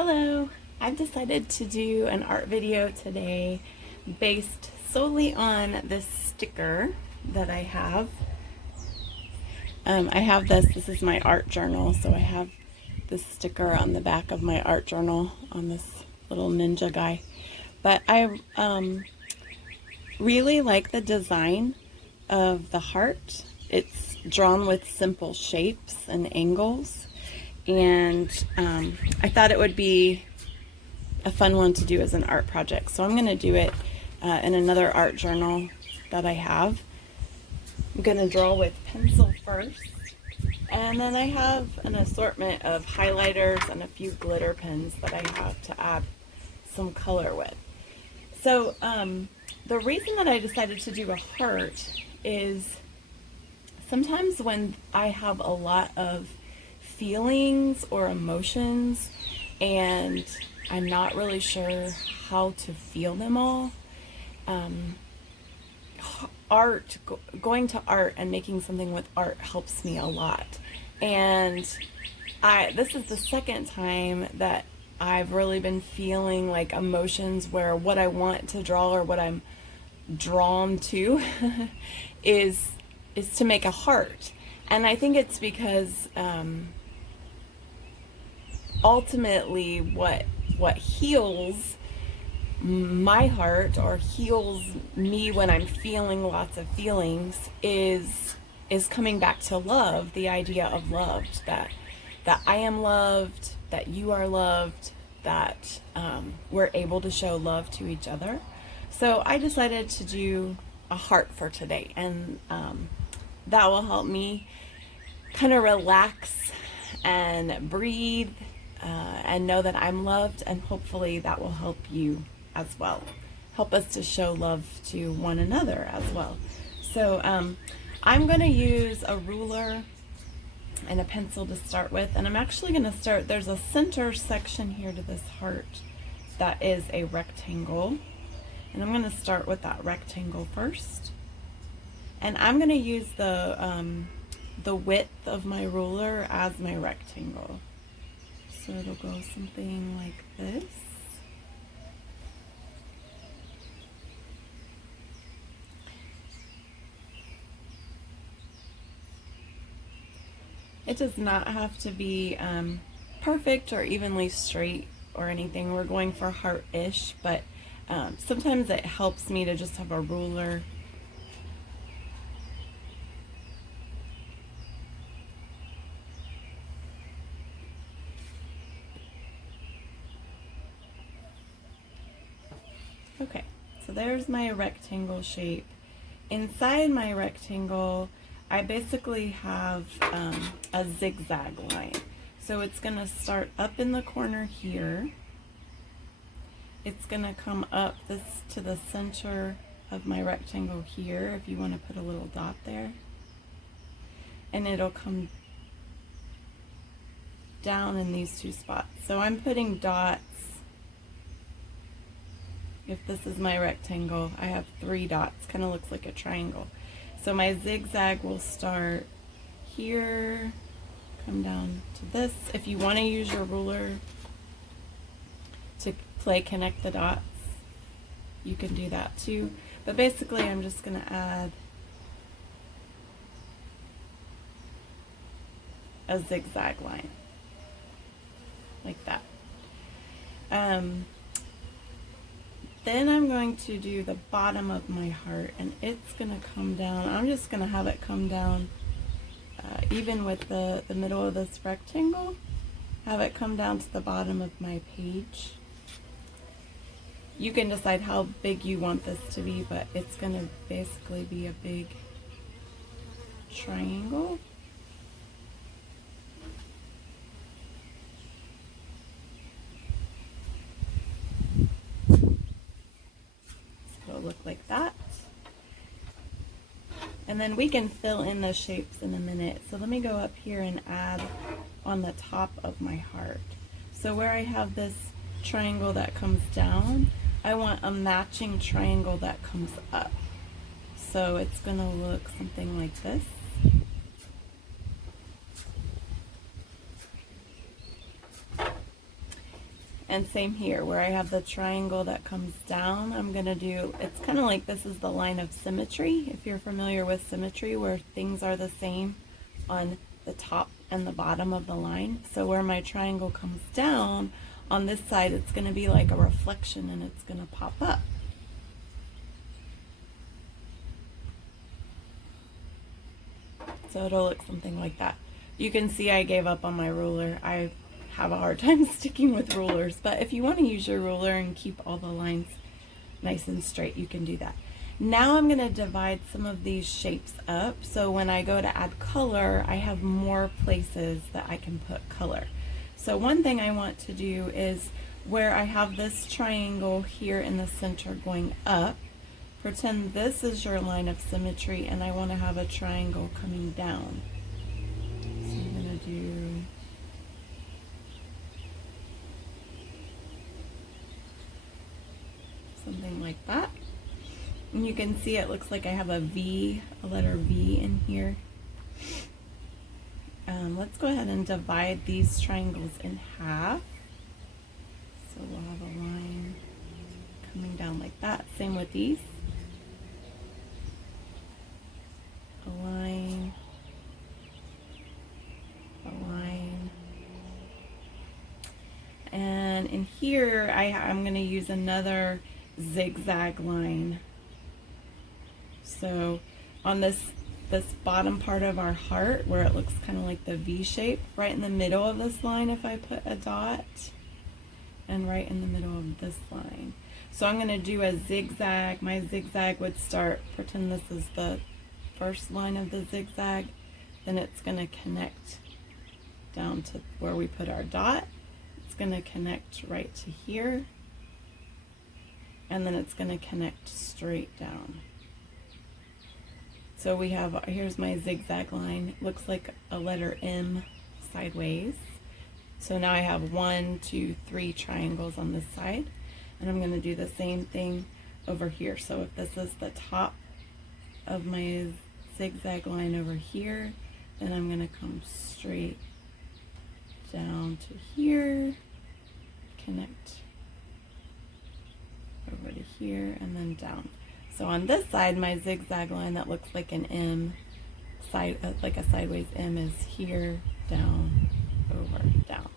Hello, I've decided to do an art video today based solely on this sticker that I have. This is my art journal, so I have this sticker on the back of my art journal on this little ninja guy. But I really like the design of the heart. It's drawn with simple shapes and angles. And I thought it would be a fun one to do as an art project. So I'm going to do it in another art journal that I have. I'm going to draw with pencil first. And then I have an assortment of highlighters and a few glitter pens that I have to add some color with. So the reason that I decided to do a heart is sometimes when I have a lot of feelings or emotions and I'm not really sure how to feel them all, going to art and making something with art helps me a lot. And this is the second time that I've really been feeling like emotions where what I want to draw or what I'm drawn to is to make a heart. And I think it's because ultimately what heals my heart or heals me when I'm feeling lots of feelings is coming back to love, the idea of loved, that I am loved, that you are loved, that we're able to show love to each other. So I decided to do a heart for today, and that will help me kind of relax and breathe and know that I'm loved, and hopefully that will help you as well. Help us to show love to one another as well. So I'm going to use a ruler and a pencil to start with, and I'm actually going to start, there's a center section here to this heart that is a rectangle, and I'm going to start with that rectangle first. And I'm going to use the width of my ruler as my rectangle. So it'll go something like this. It does not have to be perfect or evenly straight or anything. We're going for heart-ish, but sometimes it helps me to just have a ruler. Okay, so there's my rectangle shape. Inside my rectangle, I basically have a zigzag line. So it's going to start up in the corner here. It's going to come up this to the center of my rectangle here, if you want to put a little dot there. And it'll come down in these two spots. So I'm putting dots. If this is my rectangle, I have 3 dots, kind of looks like a triangle. So my zigzag will start here, come down to this. If you want to use your ruler to connect the dots, you can do that too. But basically I'm just going to add a zigzag line, like that. Then I'm going to do the bottom of my heart, and it's going to come down. I'm just going to have it come down even with the middle of this rectangle. Have it come down to the bottom of my page. You can decide how big you want this to be, but it's going to basically be a big triangle. Look like that. And then we can fill in the shapes in a minute. So let me go up here and add on the top of my heart. So where I have this triangle that comes down, I want a matching triangle that comes up. So it's going to look something like this. And same here, where I have the triangle that comes down, I'm gonna do, it's kind of like this is the line of symmetry, if you're familiar with symmetry, where things are the same on the top and the bottom of the line. So where my triangle comes down, on this side, it's gonna be like a reflection and it's gonna pop up. So it'll look something like that. You can see I gave up on my ruler. I have a hard time sticking with rulers, but if you want to use your ruler and keep all the lines nice and straight, you can do that. Now I'm going to divide some of these shapes up, so when I go to add color, I have more places that I can put color. So one thing I want to do is where I have this triangle here in the center going up, pretend this is your line of symmetry and I want to have a triangle coming down. So I'm going to do something like that. And you can see it looks like I have a V, a letter V in here. Let's go ahead and divide these triangles in half. So we'll have a line coming down like that. Same with these. A line, a line. And in here, I'm going to use another zigzag line. So on this bottom part of our heart, where it looks kind of like the V shape, right in the middle of this line, if I put a dot, and right in the middle of this line. So I'm going to do a zigzag. My zigzag would start, pretend this is the first line of the zigzag, then it's going to connect down to where we put our dot. It's going to connect right to here, and then it's going to connect straight down. So we have, here's my zigzag line. It looks like a letter M sideways. So now I have 1, 2, 3 triangles on this side, and I'm going to do the same thing over here. So if this is the top of my zigzag line over here, then I'm going to come straight down to here, connect over to here, and then down. So on this side, my zigzag line that looks like an M, like a sideways M, is here, down, over, down.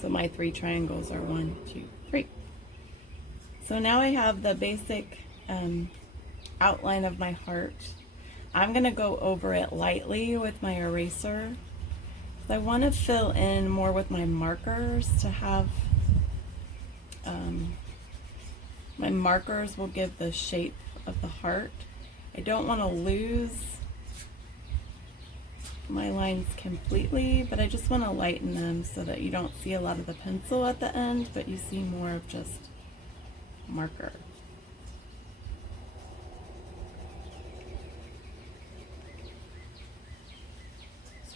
So my 3 triangles are 1, 2, 3. So now I have the basic outline of my heart. I'm going to go over it lightly with my eraser. I want to fill in more with my markers to have, my markers will give the shape of the heart. I don't want to lose my lines completely, but I just want to lighten them so that you don't see a lot of the pencil at the end, but you see more of just marker.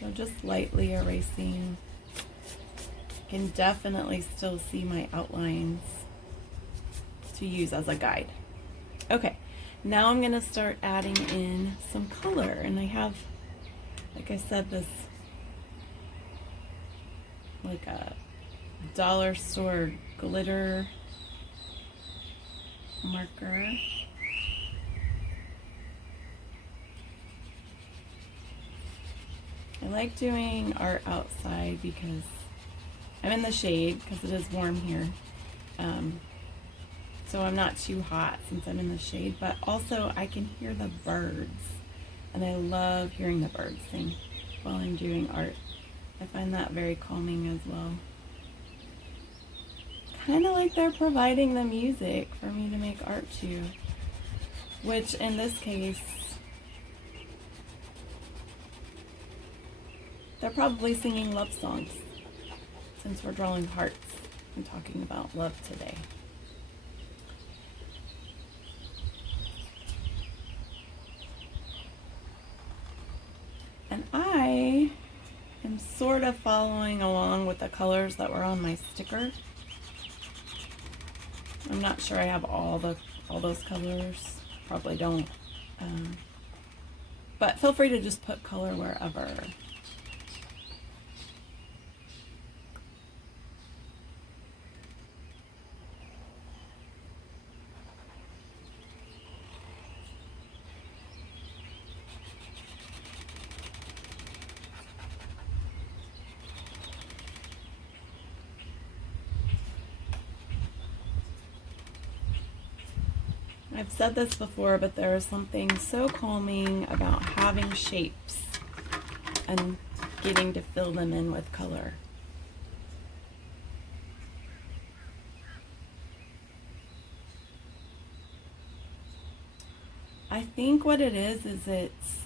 So just lightly erasing. You can definitely still see my outlines to use as a guide. Okay, now I'm going to start adding in some color, and I have, like I said, this like a dollar store glitter marker. I like doing art outside because I'm in the shade because it is warm here. So I'm not too hot since I'm in the shade, but also I can hear the birds, and I love hearing the birds sing while I'm doing art. I find that very calming as well. Kind of like they're providing the music for me to make art to, which in this case, they're probably singing love songs since we're drawing hearts and talking about love today. And I am sort of following along with the colors that were on my sticker. I'm not sure I have all those colors. Probably don't. But feel free to just put color wherever. I've said this before, but there is something so calming about having shapes and getting to fill them in with color. I think what it is it's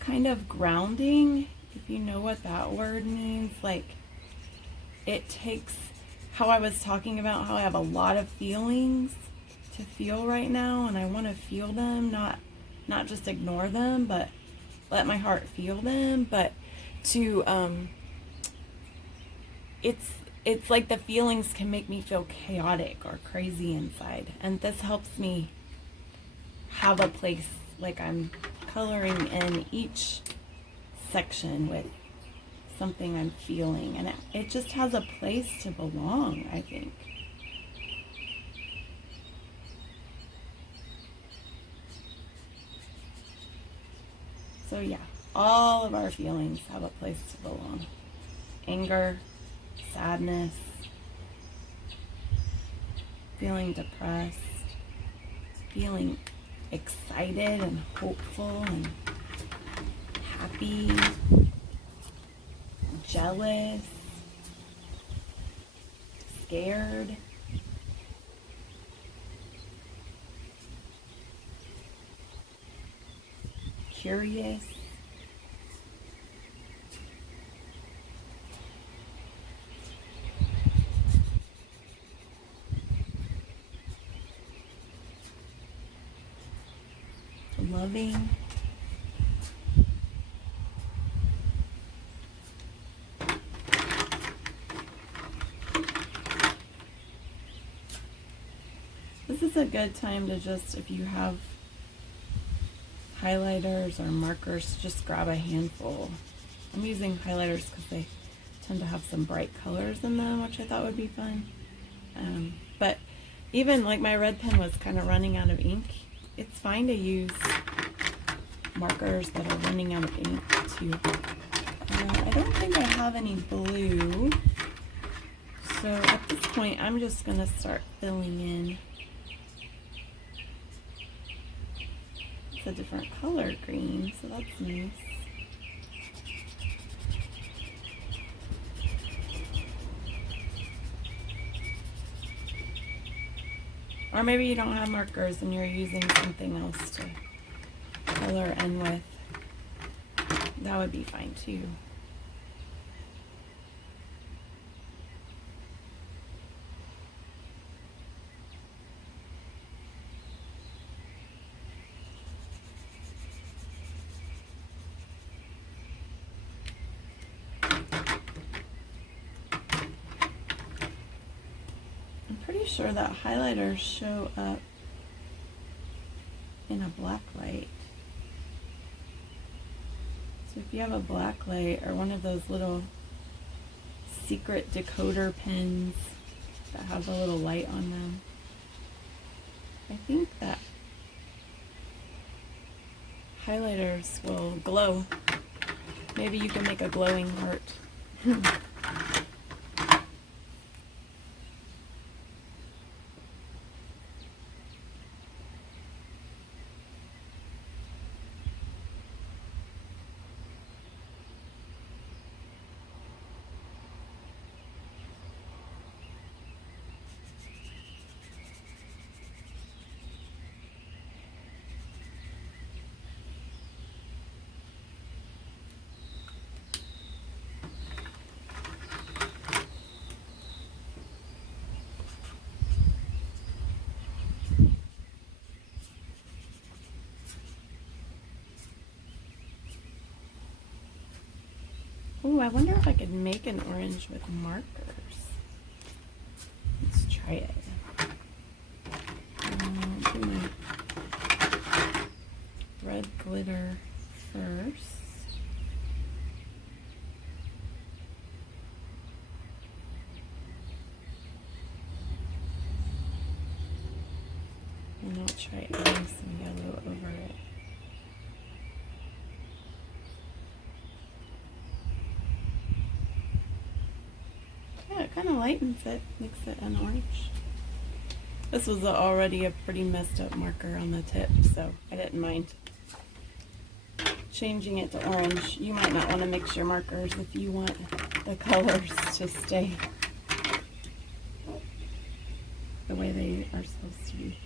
kind of grounding, if you know what that word means. Like, it takes, how I was talking about how I have a lot of feelings to feel right now, and I want to feel them, not just ignore them, but let my heart feel them. But to it's like the feelings can make me feel chaotic or crazy inside, and this helps me have a place, like I'm coloring in each section with something I'm feeling, and it just has a place to belong, I think. So yeah, all of our feelings have a place to belong. Anger, sadness, feeling depressed, feeling excited and hopeful and happy, jealous, scared, curious. Loving. This is a good time to just, if you have highlighters or markers, just grab a handful. I'm using highlighters because they tend to have some bright colors in them, which I thought would be fun. But even like my red pen was kind of running out of ink, it's fine to use markers that are running out of ink too. I don't think I have any blue, so at this point I'm just going to start filling in. It's a different color green, so that's nice. Or maybe you don't have markers and you're using something else to color in with. That would be fine too. I'm pretty sure that highlighters show up in a black light. So if you have a black light or one of those little secret decoder pens that have a little light on them, I think that highlighters will glow. Maybe you can make a glowing heart. Ooh, I wonder if I could make an orange with markers. Let's try it. I'll do my red glitter first. And I'll try adding some yellow over it. Yeah, it kind of lightens it, makes it an orange. This was already a pretty messed up marker on the tip, so I didn't mind changing it to orange. You might not want to mix your markers if you want the colors to stay the way they are supposed to be.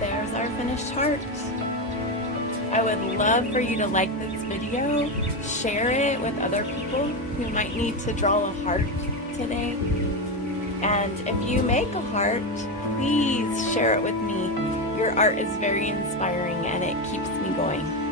There's our finished heart. I would love for you to like this video, share it with other people who might need to draw a heart today. And if you make a heart, please share it with me. Your art is very inspiring and it keeps me going.